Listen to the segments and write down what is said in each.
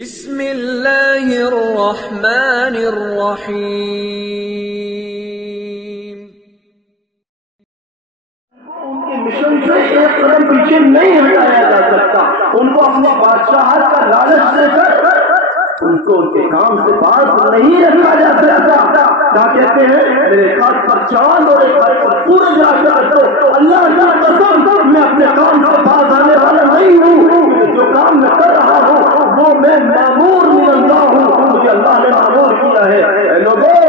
بسم اللہ الرحمن الرحیم۔ ان کے مشن سے ایک قدم پیچھے نہیں ہٹایا جا سکتا۔ ان کو اپنی بادشاہت کا لالچ دے کر ان کو ان کے کام سے باز نہیں رکھا جا سکتا۔ کیا کہتے ہیں؟ میرے ہاتھ پر چاند اور ایک ہاتھ پر سورج رکھا تو اللہ کی قسم میں اپنے کام سے باز آنے والا نہیں ہوں۔ جو کام میں کر رہا ہوں وہ میں مامور من اللہ ہوں، مجھے اللہ نے مامور کیا ہے۔ اے لوگوں،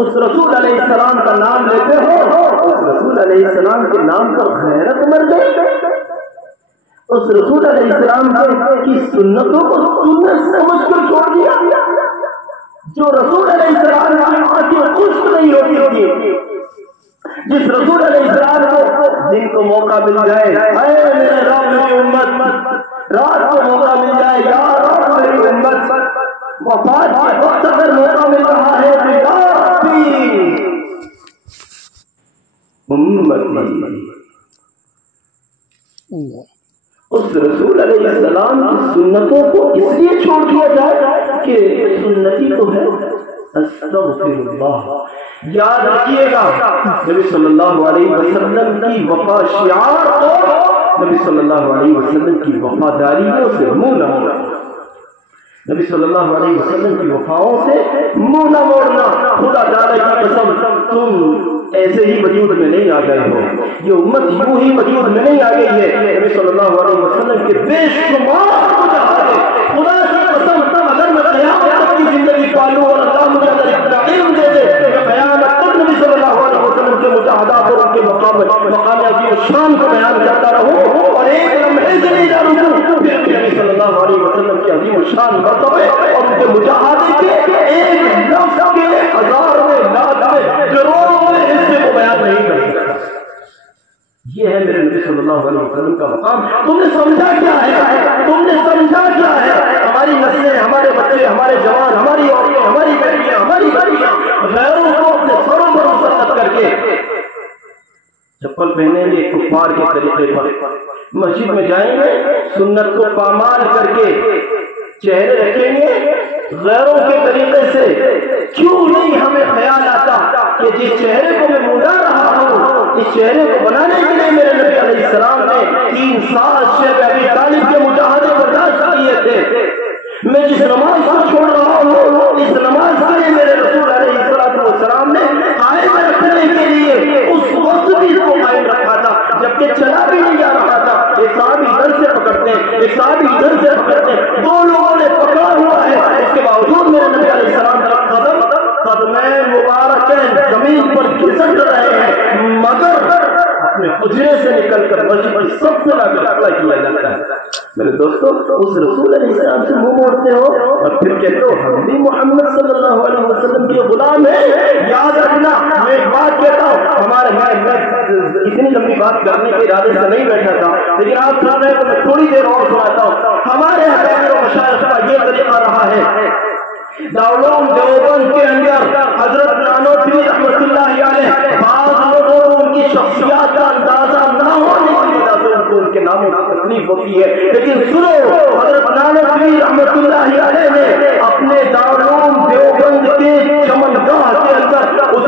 اس رسول علیہ السلام کا نام لیتے ہو، اس رسول علیہ السلام کے نام پر غیرت مر گئی، اس رسول علیہ السلام کی سنتوں کو سنت سمجھ کر چھوڑ دیا۔ جو رسول علیہ السلام کی آنکھیں خشک نہیں ہوتی تھی، جس رسول علیہ السلام کو دن کو موقع مل جائے، اے میرے رب میری امت، رات کو موقع مل جائے، یا رب میری امت، وفات کے وقت اگر موقع مل رہا ہے تو یا ربی امتی، اس رسول علیہ السلام کی سنتوں کو اس لیے چھوڑ دیا جائے کہ سنتی تو ہے استغفر اللہ۔ یاد رکھیے گا، نبی صلی اللہ علیہ وسلم کی وفا شعار کو نبی صلی اللہ علیہ وسلم کی وفاداریوں سے منہ نہ موڑنا، نبی صلی اللہ علیہ وسلم کی وفاؤں سے منہ نہ موڑنا۔ خدا تعالی کی قسم تم ایسے ہی وجود میں نہیں آ گئے ہو، یہ امت یوں ہی وجود میں نہیں آ گئی ہے۔ نبی صلی اللہ علیہ وسلم کے بے شمار مجاہدے، خدا کی قسم اگر میں قیامت تک کی زندگی پالوں اور اللہ مجھے اگر اتنا علم دے دے کہ قیامت تک نبی صلی اللہ علیہ وسلم کے مجاہدات اور ان کے مقام عظیم الشان کو بیان کرتا رہوں اور ایک لمحے سے نہیں جا رکوں، پھر نبی صلی اللہ علیہ وسلم کے عظیم الشان مرتبے اور ان کے مجاہدے کے ایک لفظ کے ہزار میں لاکھ میں کروڑوں میں حصے کو بیان نہیں کر سکتا۔ یہ ہے میرے نبی صلی اللہ علیہ وسلم کا مقام۔ تم نے سمجھا کیا ہے؟ تم نے سمجھا کیا ہے؟ ہماری نسلیں، ہمارے بچے، ہمارے جوان، ہماری عورتیں، ہماری بیٹیاں، ہماری بڑیاں غیروں کو اپنے سروں پر مسلط کر کے چپل پہنیں گے کفار کے طریقے پر، مسجد میں جائیں گے سنت کو پامال کر کے چہرے رکھیں گے غیروں کے طریقے سے۔ کیوں نہیں ہمیں خیال آتا کہ جس چہرے کو میں مڑا رہا ہوں، اس چہرے کو بنانے کے لیے میرے نبی علیہ السلام نے 3 سال شیخ ابی طالب کے مجاہدے برداشت کیے تھے۔ میں جس نماز کو چھوڑ رہا ہوں، اس نماز کے لیے میرے رسول علیہ السلام نے قائم رکھنے کے لیے اس وقت بھی اس کو قائم رکھا تھا جبکہ چلا بھی نہیں جا رہا تھا۔ ایک صحابی ادھر سے پکڑتے ہیں، ایک صحابی ادھر سے پکڑتے ہیں، 2 لوگوں نے پکڑا ہوا ہے، اس کے باوجود میرے نبی علیہ السلام کا قدمین مبارکین زمین پر گھسٹ رہے ہیں، مگر اپنے حجرے سے نکل کر مسجد کی صف میں لا کر کھڑا کیا جاتا ہے۔ میرے دوستو، اس رسول علیہ السلام سے منہ موڑتے ہو اور پھر کہتے ہو ہم بھی محمد صلی اللہ علیہ وسلم کے غلام ہیں۔ یاد رکھنا، میں ایک بات کہتا ہوں، ہمارے میں اتنی لمبی بات کرنے کے ارادے سے نہیں بیٹھا تھا، لیکن آپ سن رہے ہیں تو میں تھوڑی دیر اور سناتا ہوں۔ ہمارے حضرات و مشائخ کا یہ طریقہ رہا ہے، دارالعلوم دیوبند کے اندر حضرت نانوتوی رحمۃ اللہ علیہ بعض لوگوں کو ان کی شخصیات کا اندازہ نہ ہونے کی وجہ سے ان کو ان کے ناموں کی تکلیف ہوتی ہے، لیکن سنو، حضرت نانوتوی رحمۃ اللہ علیہ نے اپنے دارالعلوم دیوبند کے چمنگاہ کے اندر اس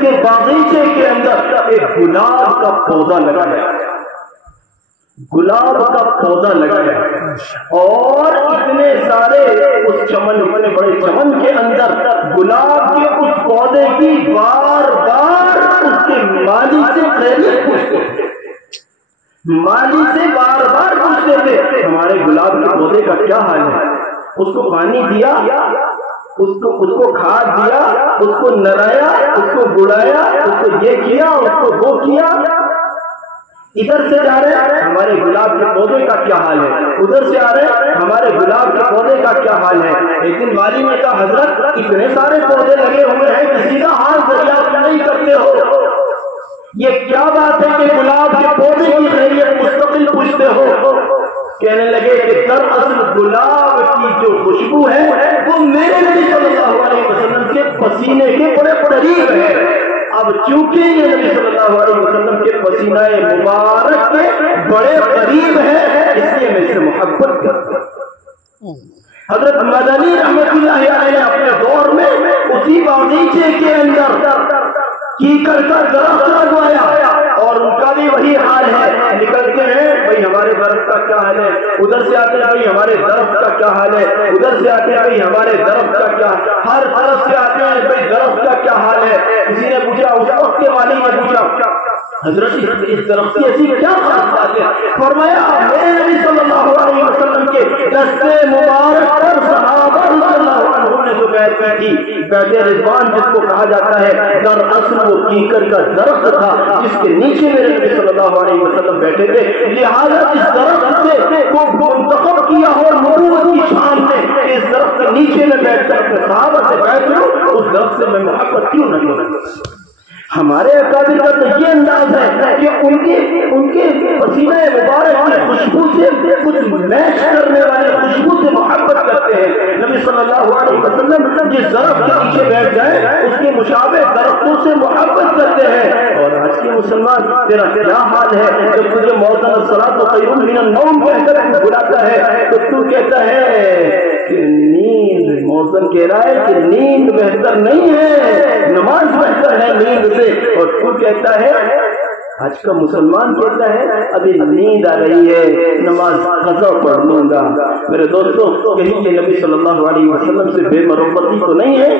کے باغیچے کے اندر ایک گلاب کا پودا لگایا، گلاب کا پودا لگایا، اور اتنے سارے اس چمن، اتنے بڑے چمن کے اندر گلاب کے اس پودے کی بار بار اس کے مالی سے خیریت پوچھتے تھے، مالی سے بار بار پوچھتے تھے ہمارے گلاب کے پودے کا کیا حال ہے، اس کو پانی دیا، اس کو کھاد دیا، اس کو نرایا، اس کو گڑایا، اس کو یہ کیا، اس کو وہ کیا۔ ادھر سے جا رہے ہیں ہمارے گلاب کے پودے کا کیا حال ہے، ادھر سے آ رہے ہیں ہمارے گلاب کے پودے کا کیا حال ہے۔ ایک دن والی نے کہا حضرت اتنے سارے پودے لگے ہوئے ہیں، کسی کا حال دریافت نہیں کرتے ہو، یہ کیا بات ہے کہ گلاب کے پودے کی خیریت مستقل پوچھتے ہو؟ کہنے لگے کہ دراصل گلاب کی جو خوشبو ہے وہ میرے نبی صلی اللہ علیہ وسلم کے پسینے کے بڑے قریب ہے۔ اب چونکہ یہ نبی صلی اللہ علیہ وسلم کے پسینہ مبارک کے بڑے قریب ہے، اس لیے میں اسے محبت کرتا ہوں۔ حضرت مدنی رحمت اللہ علیہ اپنے دور میں اسی باغیچے کے اندر کیکر کا درخت لگوایا اور ان کا بھی وہی حال ہے. نکلتے ہیں بھائی ہمارے درخت کا کیا حال ہے, ادھر سے آتے ہیں بھائی ہمارے درخت کا کیا حال ہے, ادھر سے آتے ہیں بھائی ہمارے درخت کا کیا, ہر طرف سے آتے ہیں بھائی درخت کا کیا حال ہے. کسی نے پوچھا, اس وقت کے والی نے پوچھا, حضرت اس درخت کی ایسی کیا خاص بات ہے؟ فرمایا میرے نبی صلی اللہ علیہ وسلم کے دستے مبارک پر صحابہ رضی اللہ عنہم نے جو بیعت کی, بیعت رضوان جس کو کہا جاتا ہے, دراصل وہ کیکر کا درخت تھا جس کے نیچے میرے نبی صلی اللہ علیہ وسلم بیٹھے تھے. لہذا اس درخت سے کو منتخب کیا ہو نبوت کی شان سے کہ اس درخت کے نیچے میں بیٹھ کر اپنے صحابہ سے بیٹھ لوں, اس درخت سے میں محبت کیوں نہ کروں. ہمارے اکابر کا تو یہ انداز ہے کہ ان کے پسینہ مبارک کی خوشبو سے کچھ میچ کرنے والے خوشبو سے محبت کرتے ہیں. نبی صلی اللہ علیہ وسلم جس درخت کے پیچھے بیٹھ جائے اس کے مشابہ درختوں سے محبت کرتے ہیں. اور آج کے مسلمان تیرا کیا حال ہے, جب تجھے موزن الصلاۃ خیر من النوم کہہ کر بلاتا ہے تو تو کہتا ہے کہ نیند, موزن کہہ رہا ہے کہ نیند بہتر نہیں ہے, نماز بہتر ہے نیند سے. اور تو کہتا ہے, آج کا مسلمان کہتا ہے ابھی نیند آ رہی ہے, نماز قضا پڑھ لوں گا. میرے دوستوں, کہیں کہ نبی صلی اللہ علیہ وسلم سے بے مربتی تو نہیں ہے.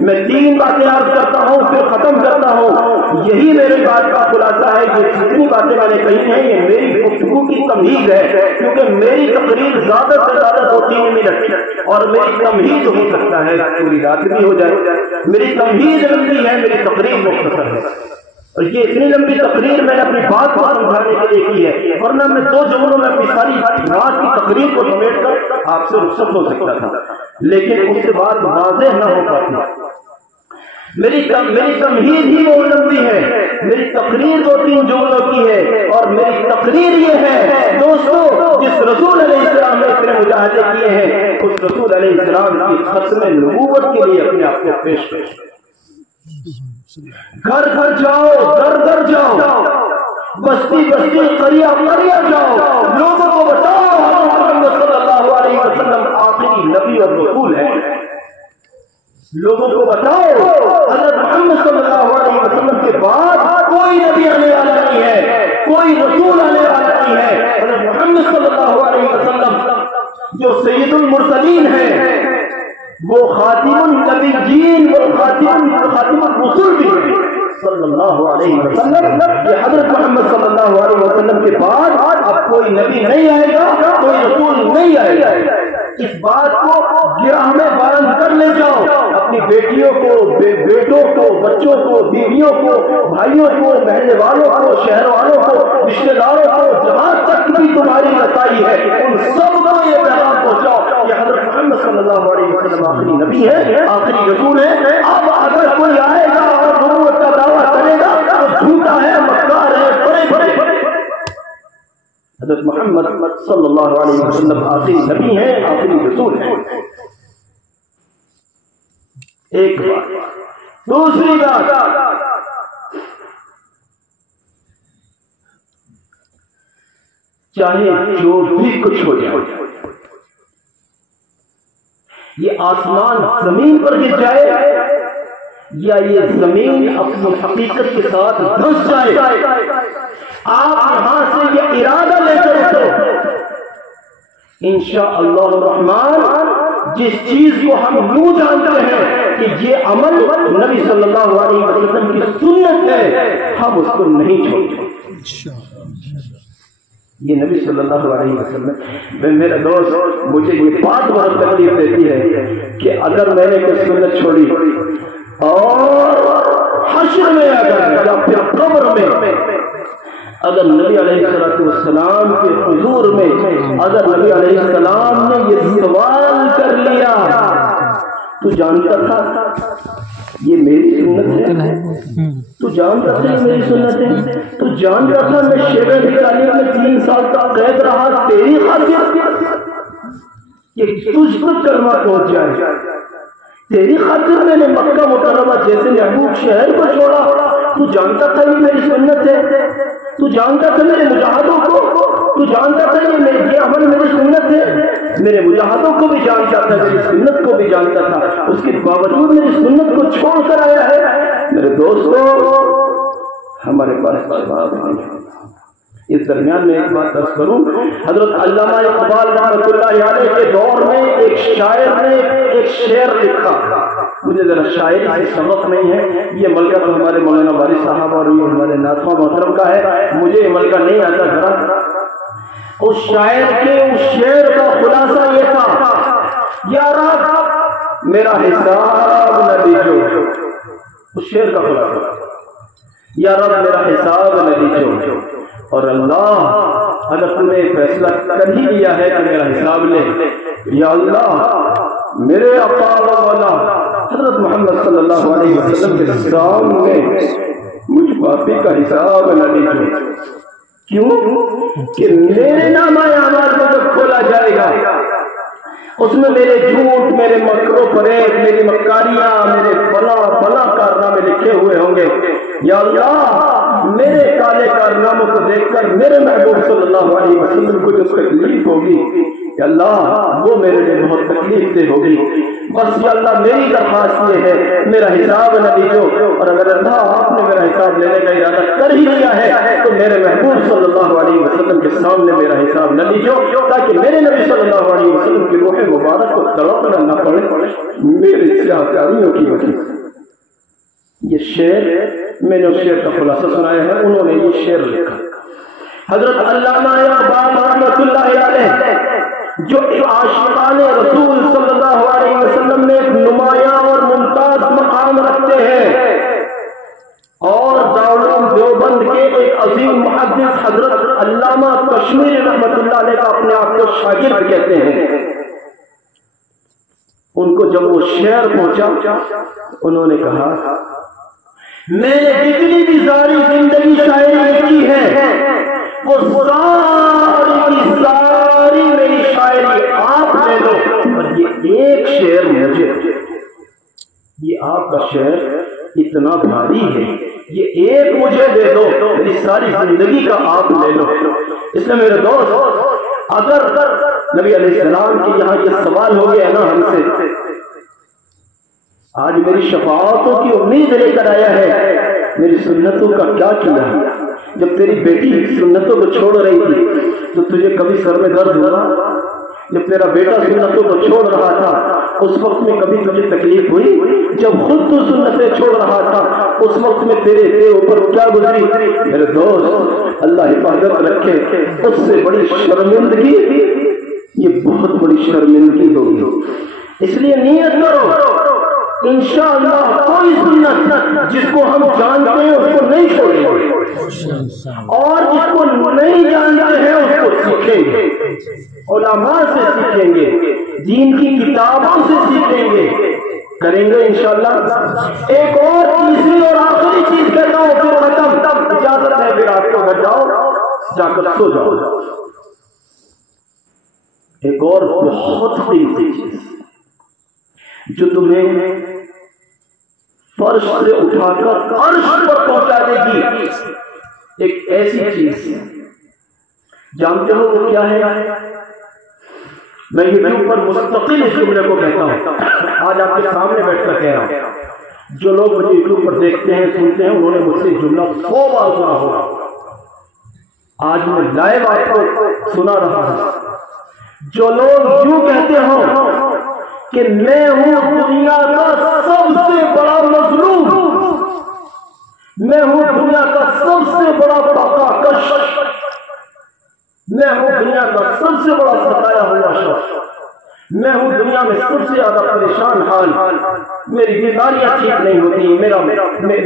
میں 3 باتیں عرض کرتا ہوں پھر ختم کرتا ہوں. یہی میری بات کا خلاصہ ہے کہ جتنی باتیں میں نے کہی ہیں یہ میری گفتگو کی تمہید ہے, کیونکہ میری تقریر زیادہ سے زیادہ 2-3 منٹ اور میری تمہید ہو سکتا ہے پوری رات بھی ہو جائے. میری تمہید لمبی ہے, میری تقریر مختصر ہے. اور یہ اتنی لمبی تقریر میں نے اپنی بات کو سمجھانے کے لیے کی ہے, ورنہ میں 2 جملوں میں اپنی ساری بات کی تقریر کو سمیٹ کر آپ سے رخصت ہو سکتا تھا, لیکن اس سے بات واضح نہ ہو پاتی. میری تمہید ہی وہ لمبی ہے, میری تقریر 2-3 جملوں کی ہے. اور میری تقریر یہ ہے دوستو, جس رسول علیہ السلام نے اتنے مجاہدے کیے ہیں اس رسول علیہ السلام کی ختم نبوت کے لیے اپنے آپ کو پیش کریں. گھر گھر جاؤ, در در جاؤ, بستی بستی, قریہ قریہ جاؤ, لوگوں کو بتاؤ محمد صلی اللہ علیہ وسلم آخری نبی اور رسول ہے. لوگوں کو بتاؤ حضرت محمد صلی اللہ علیہ وسلم کے بعد کوئی نبی آنے والا نہیں ہے, کوئی رسول آنے والا نہیں ہے. حضرت محمد صلی اللہ علیہ وسلم جو سید المرسلین ہیں, وہ خاتم النبیین, وہ خاتم الرسل بھی ہیں صلی اللہ علیہ وسلم. یہ حضرت محمد صلی اللہ علیہ وسلم کے بعد اب کوئی نبی نہیں آئے گا, کوئی رسول نہیں آئے گا. اس بات کو گراہ میں بیان کر لے جاؤ, اپنی بیٹیوں کو, بیٹوں کو, بچوں کو, بیویوں کو, بھائیوں کو, بہن والوں کو, شہر والوں کو, رشتے داروں کو, جہاں تک بھی تمہاری رسائی ہے ان سب کو یہ پیغام پہنچاؤ کہ حضرت محمد صلی اللہ علیہ وسلم آخری نبی ہے, آخری رسول ہے. اب اگر کوئی آئے گا اور نبوت کا دعویٰ کرے گا تو جھوٹا ہے, مکار ہے, بڑے بڑے. حضرت محمد صلی اللہ علیہ وسلم آخری نبی ہیں, آخری رسول ہیں. ایک بات. دوسری بات, چاہے جو بھی کچھ ہو جائے, یہ آسمان زمین پر گر جائے یا یہ زمین اپنی حقیقت کے ساتھ دھس جائے, آپ یہاں سے یہ ارادہ لے کر اٹھو, انشاءاللہ الرحمن جس چیز کو ہم یوں جانتے ہیں کہ یہ عمل نبی صلی اللہ علیہ وسلم کی سنت ہے, ہم اس کو نہیں چھوڑیں. یہ نبی صلی اللہ علیہ وسلم. میرا دوست, مجھے یہ بات بہت تکلیف دیتی ہے کہ اگر میں نے کوئی سنت چھوڑی اور حشر میں اگر یا پھر قبر میں اگر نبی علیہ السلام کے حضور میں اگر نبی علیہ السلام نے یہ سوال کر لیا, تو جانتا تھا یہ میری سنت ہے, تو جانتا تھا یہ میری سنت ہے, تو جانتا تھا میں شیخ تعلیم میں 3 سال تک قید رہا تیری خاطر کہ تجھ پر کلمہ پہنچ جائے, تیری خاطر میں نے مکہ مکرمہ جیسے محبوب شہر کو چھوڑا. تو جانتا تھا یہ میری سنت ہے, تو جانتا تھا میرے مجاہدوں کو تو جانتا تھا یہ عمل میری سنت ہے، میرے مجاہدوں کو بھی جانتا تھا، میری سنت کو بھی جانتا تھا، اس کے باوجود میری سنت کو چھوڑ کر آیا ہے۔ میرے دوستو ہمارے پاس جواب نہیں ہے۔ اس درمیان میں ایک بات عرض کروں، حضرت علامہ اقبال رحمۃ اللہ علیہ کے دور میں ایک شاعر نے ایک شعر لکھا، مجھے ذرا شاعری سے سبق نہیں ہے، یہ ملکہ تو ہمارے مولانا وارث صاحب اور یہ ہمارے ناظمہ محترم کا ہے، مجھے یہ ملکہ نہیں آتا ذرا۔ اس شاعر کے اس شعر کا خلاصہ یہ تھا، یا رب میرا حساب نہ دیجو، اس شعر کا خلاصہ، یا رب میرا حساب نہ دیجو، اور اللہ اگر تم نے فیصلہ کر ہی لیا ہے کہ میرا حساب لے، یا اللہ میرے آقا والا حضرت محمد صلی اللہ علیہ وسلم کے سامنے مجھ پاپی کا حساب نہ لیجیے۔ کیوں کہ میرے نامہ اعمال کو جب کھولا جائے گا اس میں میرے جھوٹ، میرے مکر و فریب، میری مکاریاں، میرے فلاں کارنامے لکھے ہوئے ہوں گے۔ یا اللہ میرے کالے کارناموں کو دیکھ کر میرے محبوب صلی اللہ علیہ وسلم کو جو تکلیف ہوگی، یا اللہ وہ میرے لیے بہت تکلیف دہ ہوگی۔ بس یا اللہ میری درخواست یہ ہے میرا حساب نہ لیجو، اور اگر اللہ آپ نے میرا حساب لینے کا ارادہ کر ہی لیا ہے تو میرے محبوب صلی اللہ علیہ وسلم کے سامنے میرا حساب نہ لیجو، تاکہ میرے نبی صلی اللہ علیہ وسلم کی روح مبارک کو تڑپنا نہ پڑے میرے سیاحکاریوں کی وجہ سے۔ یہ شعر میں نے اس شعر کا خلاصہ سنایا ہے، انہوں نے یہ شعر لکھا۔ حضرت علامہ اقبال رحمۃ اللہ علیہ جو عاشقان رسول صلی اللہ علیہ وسلم میں ایک نمایاں اور ممتاز مقام رکھتے ہیں، اور دارالعلوم دیوبند کے ایک عظیم محدث حضرت علامہ کشمیری رحمۃ اللہ علیہ کا اپنے آپ کو شاگرد کہتے ہیں۔ ان کو جب وہ شعر پہنچا انہوں نے کہا میں نے جتنی بھی ساری زندگی شاعری لکھی ہے وہ ساری کی ساری میری شاعری آپ لے لو، اور یہ ایک شعر مجھے، یہ آپ کا شعر اتنا بھاری ہے، یہ ایک مجھے دے دو، میری ساری زندگی کا آپ لے لو۔ اس لیے میرے دوست اگر نبی علیہ السلام کے یہاں یہ سوال ہو گیا نا ہم سے، آج میری شفاعتوں کی امید لے کر آیا ہے، میری سنتوں کا کیا کیا؟ جب تیری بیٹی سنتوں کو چھوڑ رہی تھی تو تجھے کبھی سر میں درد ہوا؟ جب تیرا بیٹا سنتوں کو چھوڑ رہا تھا اس وقت میں کبھی تجھے تکلیف ہوئی؟ جب خود تو سنتیں چھوڑ رہا تھا اس وقت میں تیرے اوپر کیا گزری؟ میرے دوست اللہ حفاظت رکھے، اس سے بڑی شرمندگی یہ بہت بڑی شرمندگی ہوگی۔ اس لیے نیت کرو انشاءاللہ کوئی سنت جس کو ہم جانتے ہیں اس کو نہیں چھوڑیں گے، اور جس کو نہیں جانتے ہیں اس کو سیکھیں گے، علماء سے سیکھیں گے، دین کی کتابوں سے سیکھیں گے، کریں گے انشاءاللہ۔ ایک اور تیسری اور آخری چیز کہتا ہوں پھر ختم، اجازت ہے پھر آپ کو بچاؤ جا کر سو جاؤ۔ ایک اور بہت قیمتی چیز جو تمہیں فرش سے اٹھا کر عرش پر پہنچا دے گی، ایک ایسی چیز جانتے ہو وہ کیا ہے؟ میں یوٹیوب پر مستقل اس جملے کو کہتا ہوں، آج آپ کے سامنے بیٹھ کر کہہ رہا ہوں۔ جو لوگ مجھے یوٹیوب پر دیکھتے ہیں سنتے ہیں انہوں نے مجھ سے جملہ 100 بار سنا ہوگا، آج میں لائیو آپ کو سنا رہا ہوں۔ جو لوگ یوں کہتے ہوں کہ میں ہوں دنیا کا سب سے بڑا مظلوم، میں ہوں دنیا کا سب سے بڑا فاقہ کش، میں ہوں دنیا کا سب سے بڑا ستایا ہوا شخص، میں ہوں دنیا میں سب سے زیادہ پریشان حال، میری بیماریاں ٹھیک نہیں ہوتی،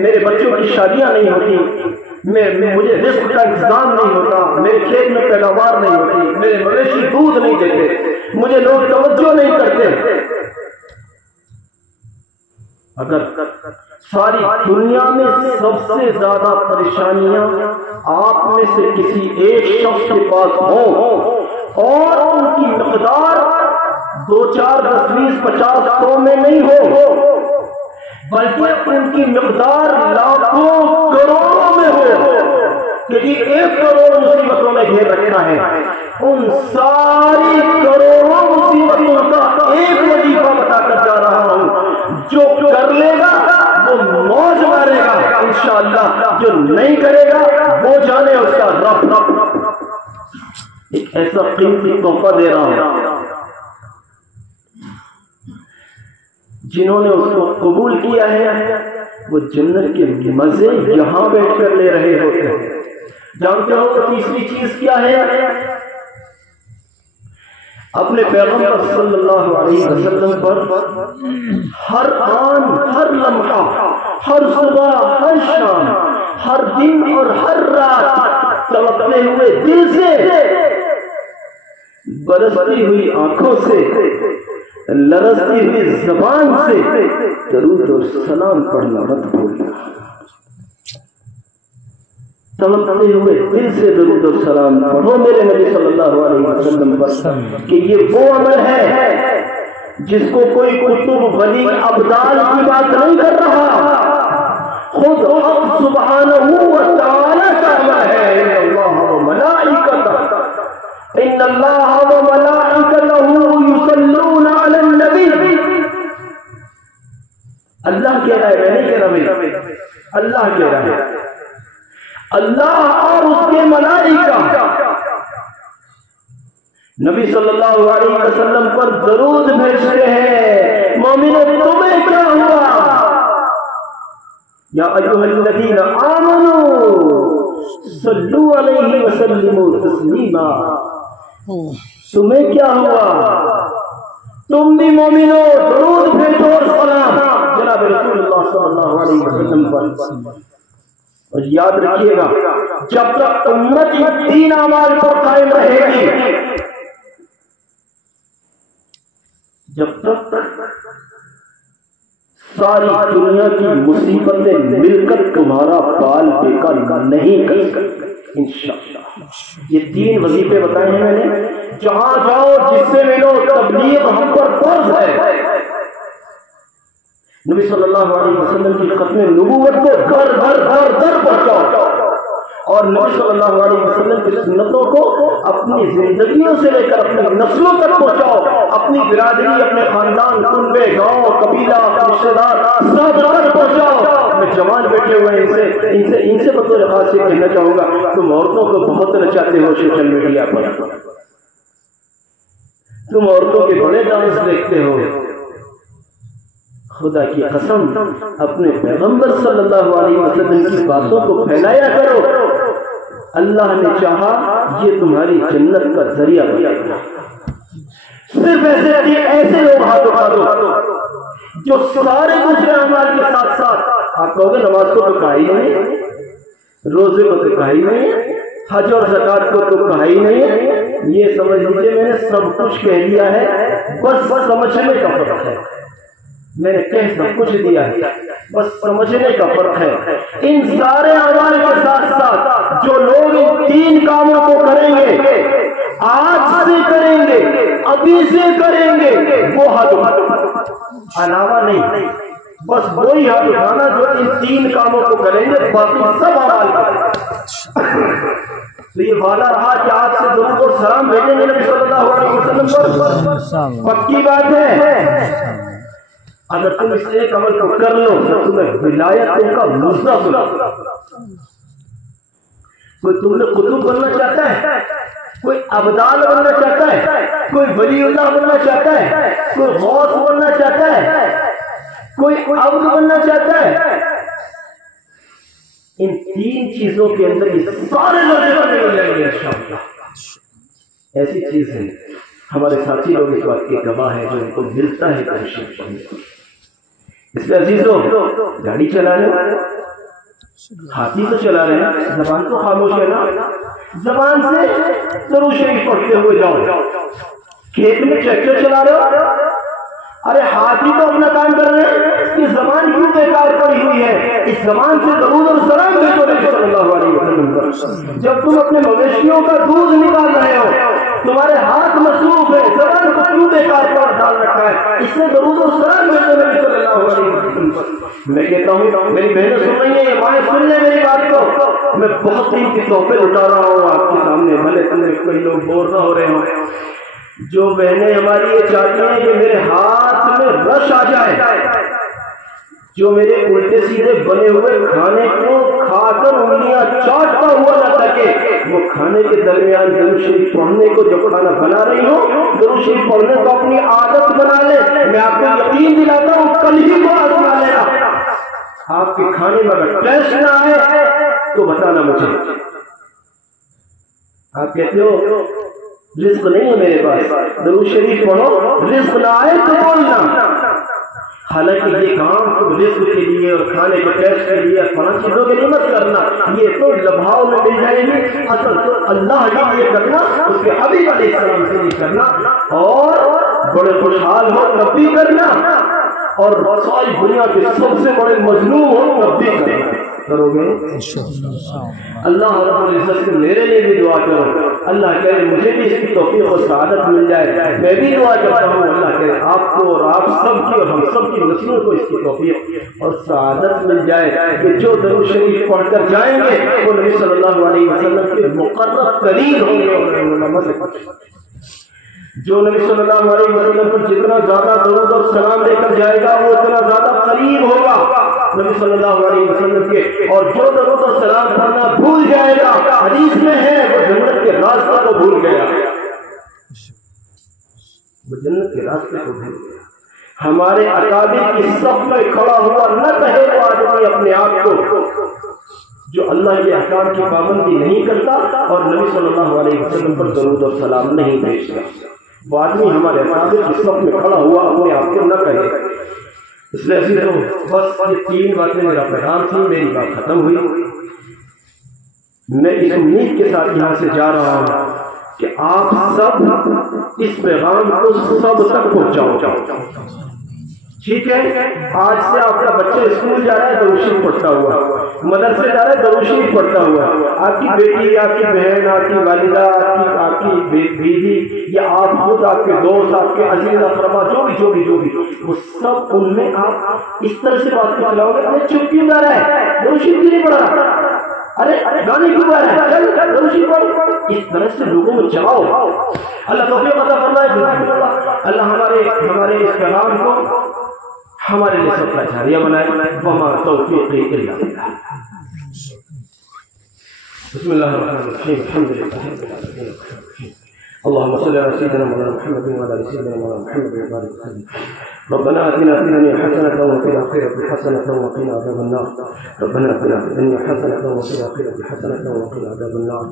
میرے بچوں کی شادیاں نہیں ہوتی، مجھے رزق کا انتظام نہیں ہوتا، میرے کھیت میں پیداوار نہیں ہوتی، میرے مویشی دودھ نہیں دیتے، مجھے لوگ توجہ نہیں کرتے۔ اگر ساری دنیا میں سب سے زیادہ پریشانیاں آپ میں سے کسی ایک شخص کے پاس ہوں اور ان کی مقدار 2 4 10 20 50 100 میں نہیں ہو بلکہ ان کی مقدار لاکھوں کروڑوں میں ہو کہ 1 کروڑ مصیبتوں میں گھیر رکھا ہے، ان ساری کروڑوں مصیبتوں کا ایک وظیفہ بتا کر جا رہا ہوں، جو کر لے گا وہ موج مارے گا انشاءاللہ، جو نہیں کرے گا وہ جانے اس کا رب۔ ایک ایسا قیمتی تحفہ دے رہا ہوں، جنہوں نے اس کو قبول کیا ہے وہ جنت کے مزے یہاں بیٹھ کر لے رہے ہوتے ہیں۔ جانتے ہو تو تیسری چیز کیا ہے؟ اپنے پیغمبر صلی اللہ علیہ وسلم پر ہر آن، ہر لمحہ، ہر صبح، ہر شام، ہر دن اور ہر رات تڑپتے ہوئے دل سے، برستی ہوئی آنکھوں سے، لرزتی ہوئی زبان سے درود اور سلام پڑھنا مت بھولنا۔ تڑپتے ہوئے دل سے درود اور سلام پڑھو میرے نبی صلی اللہ علیہ وسلم پر، کہ یہ وہ عمل ہے جس کو کوئی کتب ولی ابدال کی بات نہیں کر رہا، خود حق سبحانہ و تعالی کا عمل ہے۔ ان اللہ و ملائکتہ یصلون علی النبی، اللہ کہہ رہا ہے، میں نہیں کہہ رہا، اللہ کہہ رہا ہے۔ اللہ اور اس کے ملائکہ نبی صلی اللہ علیہ وسلم پر درود بھیجتے ہیں۔ مومنوں تمہیں کیا ہوا؟ یا ایھا الذین آمنوا صلوا علیہ وسلموا تسلیما، تمہیں کیا ہوا؟ تم بھی مومنوں درود بھیجو اور سلام جناب رسول اللہ صلی اللہ علیہ وسلم پر۔ اور یاد رکھیے گا، جب تک امت دین اعمال پر قائم رہے گی، جب تک ساری دنیا کی مصیبتیں مل کر تمہارا بال بیکار نہیں کر سکتے انشاءاللہ۔ یہ 3 وظیفے بتائے ہیں میں نے، جہاں جاؤ جس سے ملو، تبلیغ ہم پر فرض ہے۔ نبی صلی اللہ علیہ وسلم کی ختم نبوت کو گھر گھر گھر گھر پہنچاؤ، اور نبی صلی اللہ علیہ وسلم کی سنتوں کو اپنی زندگیوں سے لے کر اپنی نسلوں تک پہنچاؤ، اپنی برادری، اپنے خاندان، کنبے، گاؤں، قبیلہ، رشتے دار سب تک پہنچاؤ۔ میں جوان بیٹھے ہوئے ان سے بطور خاص یہ کہنا چاہوں گا، تم عورتوں کو بہت نچاتے ہو سوشل میڈیا پر، تم عورتوں کے بڑے ڈانس دیکھتے ہو، خدا کی قسم اپنے پیغمبر صلی اللہ علیہ وسلم کی باتوں کو پھیلایا کرو، اللہ نے چاہا یہ تمہاری جنت کا ذریعہ بنے گا۔ صرف ایسے لوگ ہاتھ اٹھا دو جو سارے دوسرے اعمال کے ساتھ ساتھ، آپ کہو گے نماز کو تو کہا ہی نہیں، روزے کو تو کہا ہی نہیں، حج اور زکوٰۃ کو تو کہا ہی نہیں، یہ سمجھ لیجیے میں نے سب کچھ کہہ دیا ہے، بس سمجھنے کا فرق ہے۔ میں نے کہہ سب کچھ دیا ہے، بس سمجھنے کا فرق ہے۔ ان سارے اعمال کے ساتھ ساتھ جو لوگ ان 3 کاموں کو کریں گے، آج سے کریں گے، ابھی سے کریں گے، وہ ہاتھ علاوہ نہیں، بس وہی ہاتھ اٹھانا جو ان 3 کاموں کو کریں گے، باقی سب اعمال کریں۔ تو یہ وعدہ رہا کہ آج سے درود اور سلام بھیجیں گے نبی صلی اللہ علیہ وسلم پر، پکی بات ہے۔ اگر تم اس ایک عمل کو کر لو تو تمہیں ولایت کا مسئلہ سنا۔ کوئی تم نے قطب بننا چاہتا ہے، کوئی ابدال بننا چاہتا ہے، کوئی ولی اللہ بننا چاہتا ہے، کوئی غوث بننا چاہتا ہے، کوئی عبد بننا چاہتا ہے، ان 3 چیزوں کے اندر یہ سارے لوگ مل جائیں گے انشاءاللہ۔ ایسی چیز ہے، ہمارے ساتھی لوگ اس بات کے گواہ ہیں جو ان کو ملتا ہے کوشش کرنے۔ اس لیے عزیزوں، گاڑی چلا رہے ہیں، ہاتھی تو چلا رہے ہیں، زبان تو خاموش ہے نا، زبان سے درود شریف پڑھتے ہوئے جاؤ۔ کھیت میں ٹریکٹر چلا رہے ہو، ارے ہاتھی تو اپنا کام کر رہے ہیں، یہ زبان کیوں بیکار پڑی ہوئی ہے؟ اس زبان سے درود اور سلام بھیجو نبی صلی اللہ علیہ وسلم پر۔ جب تم اپنے مویشیوں کا دودھ نکال رہے ہو تمہارے ہاتھ مصروف ہے، زبان کو کیوں بیکار پر ڈال رکھا ہے؟ اس سے درود و سلام بھیجو نبی صلی اللہ علیہ وسلم پر۔ میں کہتا ہوں میری بہنیں سن رہی ہیں، مائیں سن لیں میری بات کو، میں بہت قیمتی تحفے اٹھا رہا ہوں آپ کے سامنے، بھلے تم میں کوئی لوگ بور نہ ہو رہے ہوں۔ جو بہنیں ہماری یہ چاہتی ہیں کہ میرے ہاتھ میں رش آ جائے، جو میرے الٹے سیدھے بنے ہوئے کھانے کو کھا کر انگلیاں چاٹتا ہوا نہ تھکے، وہ کھانے کے درمیان درود شریف پڑھنے کو جب کھانا بنا رہی ہو، درود شریف پڑھنے کو اپنی عادت بنا لے۔ میں آپ کو یقین دلاتا ہوں کل ہی کو آزما لینا، آپ کے کھانے میں اگر ٹیسٹ نہ آئے تو بتانا مجھے۔ آپ کہتے ہو رزق نہیں ہے میرے پاس، درود شریف پڑھو، رزق نہ آئے تو بولنا۔ حالانکہ یہ کام تم رزق کے لیے اور کھانے کے ٹیسٹ کے لیے 5 چیزوں کے لیے مت کرنا، یہ تو لبھاؤ میں مل جائے گی، اصل تو اللہ کے لیے کرنا، اس کے حبیب علیہ السلام سے نہیں کرنا، اور بڑے خوشحال ہو تب بھی کرنا، اور ساری دنیا کے سب سے بڑے مظلوم ہو تب بھی کرنا۔ کرو گے اللہ رب العزت سے میرے لیے بھی دعا کرو، اللہ کہے مجھے بھی اس کی توفیق اور سعادت مل جائے۔ میں بھی دعا کرتا ہوں اللہ کہے آپ کو اور آپ سب کی اور ہم سب کی نسلوں کو اس کی توفیق اور سعادت مل جائے کہ جو درود شریف پڑھ کر جائیں گے وہ نبی صلی اللہ علیہ وسلم کے مقرب قریب ہوں گے۔ جو نبی صلی اللہ علیہ وسلم پر جتنا زیادہ درود اور سلام لے کر جائے گا وہ اتنا زیادہ قریب ہوگا نبی صلی اللہ علیہ وسلم کے، اور جو درود اور سلام پڑھنا بھول جائے گا، حدیث میں ہے وہ جنت کے راستے کو بھول گیا، وہ جنت کے راستے کو بھول گیا۔ ہمارے اکابر کی صف میں کھڑا ہوا نہ کہے وہ آدمی اپنے آپ کو جو اللہ کے احکام کی پابندی نہیں کرتا اور نبی صلی اللہ علیہ وسلم پر درود اور سلام نہیں بھیجتا، وہ آدمی ہمارے اکابر کی صف میں کھڑا ہوا اپنے آپ کو نہ کہے۔ اس لیے ایسی تو بس یہ 3 باتیں میرا پیغام تھی، میری بات ختم ہوئی۔ میں اس امید کے ساتھ یہاں سے جا رہا ہوں کہ آپ سب اس پیغام کو سب تک پہنچاؤ، ٹھیک ہے؟ آج سے آپ کا بچہ اسکول جا رہا ہے درود شریف پڑھتا ہوا، مدرسے جا رہا ہے درود شریف پڑھتا ہوا، آپ کی بیٹی، آپ کی بہن، آپ کی والدہ، آپ کی بیوی، یا آپ خود، آپ کے دوست، آپ کے عزیز اقربا، جو بھی وہ سب ان میں آپ اس طرح سے بات کو چلاؤ گے، ارے چپ کیوں جا رہا ہے، درود شریف کیوں نہیں پڑھ رہا، ارے گانے کیوں گا رہا ہے، درود شریف پڑھ، اس طرح سے لوگوں میں چلاؤ۔ اللہ توفیق عطا فرمائے، اللہ ہمارے اس پیغام کو ہمارے لیے سب کا جاریہ بنائے، وما توفیقی الا باللہ۔ بسم اللہ الرحمن الرحیم، الحمد للہ رب العالمین، اللهم صل على سيدنا مولانا محمد وعلى ال سيدنا مولانا محمد وبارك وسلم۔ ربنا آتنا في الدنيا حسنة وفي الآخرة حسنة وقنا عذاب النار، ربنا آتنا في الدنيا حسنة وفي الآخرة حسنة وقنا عذاب النار،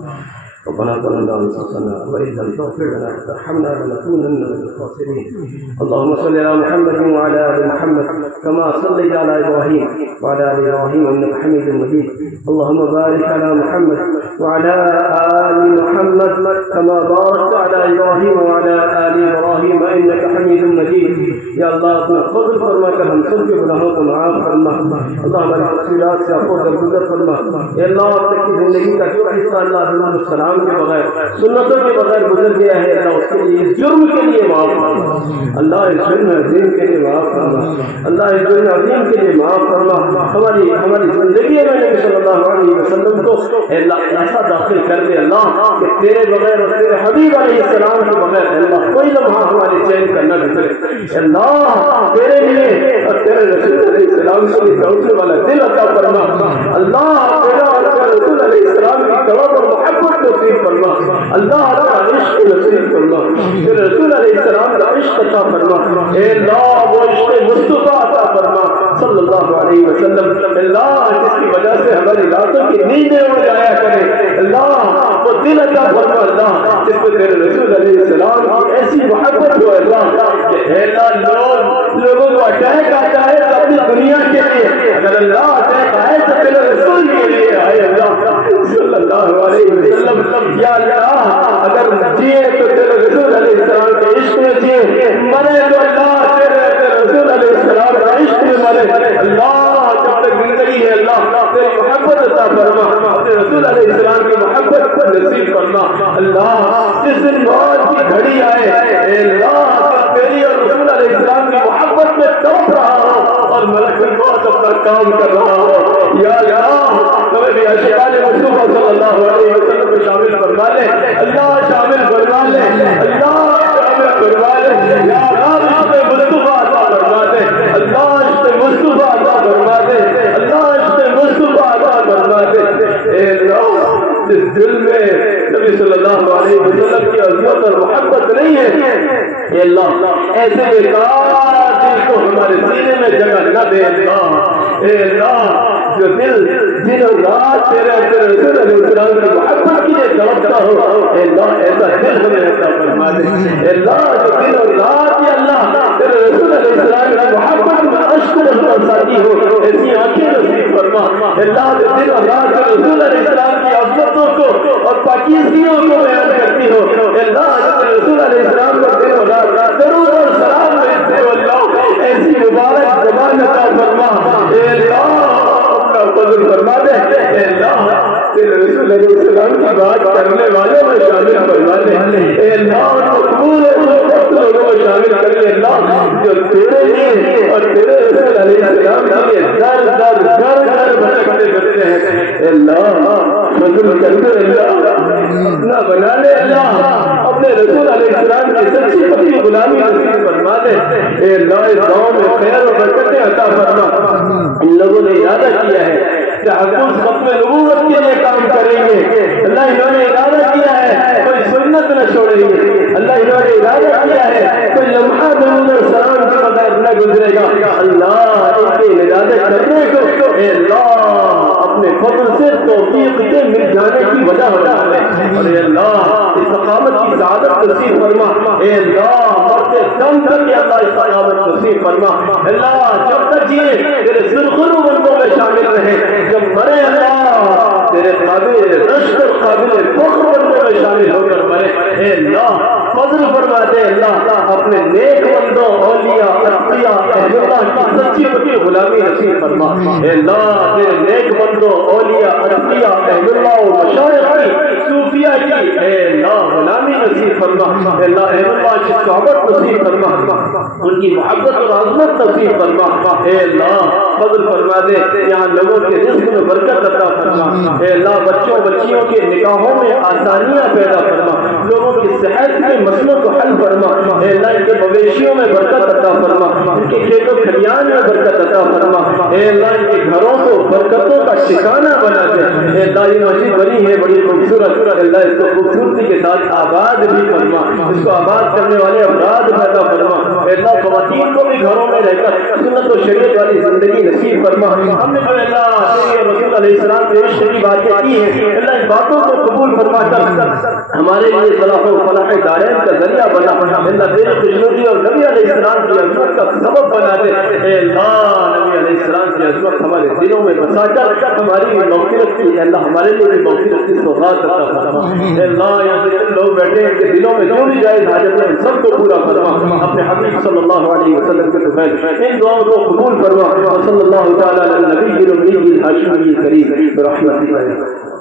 ربنا ظلمنا أنفسنا وإن لم تغفر لنا وترحمنا لنكونن من الخاسرين، اللهم صل على محمد وعلى آل محمد كما صليت على إبراهيم وعلى آل إبراهيم إنك حميد مجيد، اللهم بارك على محمد وعلى آل محمد كما باركت على إبراهيم وعلى آل إبراهيم إنك حميد مجيد۔ یا اللہ اپنا فضل فرما کر ہم سب کے گناہوں کو معاف فرما، اللہ ہماری تفصیلات سے آپ کو درگزر فرما۔ اے اللہ اب تک کی زندگی کا جو حصہ اللہ درود السلام کے بغیر، سنتوں کے بغیر گزر گیا ہے، اللہ اس کے لیے، اس جرم کے لیے معاف فرما، اللہ اس جرم عظیم کے لیے معاف فرما، اللہ اس جرم عظیم کے لیے معاف فرما۔ ہماری زندگی میں نبی صلی اللہ علیہ وسلم کو اے اللہ ایسا داخل کر دے اللہ کہ تیرے بغیر اور تیرے حبیب علیہ السلام کے بغیر اللہ کوئی لمحہ ہمارے چین کا نہ گزرے۔ اللہ تیرے لیے اور تیرے رسول علیہ السلام کو پہنچنے والا دل عطا فرما، اللہ تیرا اور تیرے رسول علیہ السلام کی طلب اور محبت نصیب فرما، اللہ کا عشق نصیب فرما، تیرے رسول علیہ السلام کا عشق عطا فرما، اے اللہ وہ عشق مصطفیٰ عطا فرما صلی اللہ علیہ وسلم، اللہ جس کی وجہ سے ہماری راتوں کی نیندیں اڑ جایا کرے، اللہ وہ دل عطا فرما، اللہ جس پہ تیرے رسول علیہ السلام کی ایسی محبت ہو اللہ کہ اے اللہ لوگوں کو اٹیک آتا ہے تو اپنی دنیا کے لیے، اگر اللہ اٹیک آئے تو تیرے رسول کے لیے آئے اللہ صلی اللہ علیہ وسلم۔ یا اللہ اگر جیے تو تیرے رسول علیہ السلام کے عشق میں جیے، مرے تو اللہ تیرے رسول علیہ السلام کے عشق میں مرے، اللہ جب تک زندگی ہے اللہ تیری محبت عطا فرما، تیرے رسول علیہ السلام کی محبت پر نصیب فرما، اللہ جس دن موت گھڑی آئے اے اللہ تیری اور رسول علیہ السلام کی محبت میں تڑپ رہا ہو اور ملک الموت اپنا کام کر رہا ہو یا اللہ تمہیں بھی اشیاء مصطفیٰ صلی اللہ علیہ وسلم کو شامل فرما لے اللہ شامل فرما لے اللہ شامل فرما لے یا اللہ عشق مصطفیٰ عطا فرما دے اللہ عشق مصطفیٰ عطا فرما دے اللہ عشق مصطفیٰ عطا فرما دے اے اللہ جس دل میں نبی صلی اللہ علیہ وسلم کی عظمت اور محبت نہیں ہے اے اللہ ایسے بیکار دل کو ہمارے سینے میں جگہ نہ دے اللہ اے اللہ جو دل دن اور رات تیرے رسول علیہ السلام کی محبت کے لیے تڑپتا ہو اے اللہ ایسا دل ہمیں عطا فرما دے اے اللہ جو دن اور رات یا اللہ تیرے رسول علیہ السلام کی محبت میں اشک برساتی ہو ایسی آنکھیں نصیب فرما اے اللہ جو دن اور رات تیرے رسول علیہ السلام کی عظمتوں کو اور پاکیزگیوں کو بیان کرتی ہو اے اللہ جو رسول علیہ السلام کو دن اور رات درود اور سلام بھیجتے ہو اللہ ایسی مبارک زبان عطا فرما اے اللہ فضل فرما دے اے اللہ تیرے رسول علیہ السلام کی بات کرنے والوں میں شامل فرما دے اے اللہ مقبول لوگوں میں شامل کر لے اللہ جو تیرے لیے اور تیرے رسول علیہ السلام کے لیے در بھٹکتے کرتے ہیں اے اللہ فضل کر دے اللہ اپنا بنا لے اللہ اپنے رسول علیہ السلام کی سچی پکی غلامی نصیب فرما دے اے اللہ اس گاؤں میں خیر و برکتیں عطا فرما ان لوگوں نے ارادہ کیا ہے کہ حقوق ختم نبوت کے لیے کام کریں گے اللہ انہوں نے ارادہ کیا ہے کوئی سنت نہ چھوڑیں گے اللہ انہوں نے ارادہ کیا ہے کوئی لمحہ درود اور سلام کے بغیر نہ گزرے گا اللہ ان کے ارادہ کرنے کو اے اللہ اپنے فضل سے توفیق کے مل جانے کی وجہ بنا لے اور اے اللہ استقامت کی سعادت نصیب فرما اے اللہ مرتے دم تک کے اللہ استقامت نصیب فرما اللہ جب تک جیے تیرے سرخرو بندوں میں شامل رہے جب مرے اللہ تیرے قابل رشد اور قابل فخر بندوں میں شامل ہو کر مرے اے اللہ فضل فرما دے اللہ اپنے نیک بندوں اولیاء اتقیاء اہل اللہ کی سچی پکی غلامی نصیب فرما اے اللہ تیرے نیک بندوں اولیاء اتقیاء اہل اللہ و مشایخ کی صوفیاء کی اے اللہ غلامی نصیب فرما اے اللہ اہل اللہ کی صحبت نصیب فرما ان کی محبت اور عظمت نصیب فرما اے اللہ فضل فرما دے یہاں لوگوں کے رزق میں برکت عطا فرما اے اللہ بچوں بچیوں کے نکاحوں میں آسانیاں پیدا فرما لوگوں کی صحت کے مسئلوں کو حل فرما اے اللہ ان کے مویشیوں میں برکت عطا فرما ان کے کھیت و کھلیان میں برکت عطا فرما اے اللہ ان کے گھروں کو برکتوں کا ٹھکانہ بنا دے اے اللہ یہ مسجد بنی ہے بڑی خوبصورت اے اللہ اس کو خوبصورتی کے ساتھ آباد بھی فرما اس کو آباد کرنے والے افراد پیدا فرما اے اللہ خواتین کو بھی گھروں میں رہ کر سنت و شریعت والی زندگی نصیب فرما ہم نے جو اللہ رسول علیہ السلام کے عشق کی باتیں کی ہیں اللہ ان باتوں کو قبول فرما کر ہمارے لیے صلاح و فلاح دارین کا ذریعہ بنا اللہ تیری خوشنودی اور نبی علیہ السلام کی عظمت کا سبب بنا دے اے اللہ نبی علیہ السلام کی عظمت ہمارے دلوں میں بسا کر ہماری مغفرت کی اللہ ہمارے لیے بھی مغفرت کی سوغات عطا فرما اے اللہ یہاں سے لوگ بیٹھے ہیں کہ دلوں میں جو بھی جائز حاجت ہے سب کو پورا فرما اپنے حبیب صلی اللہ علیہ وسلم کے طفیل ان دعاؤں کو قبول فرما صلی اللہ تعالی علی نبی الہاشمی الکریم برحمتہ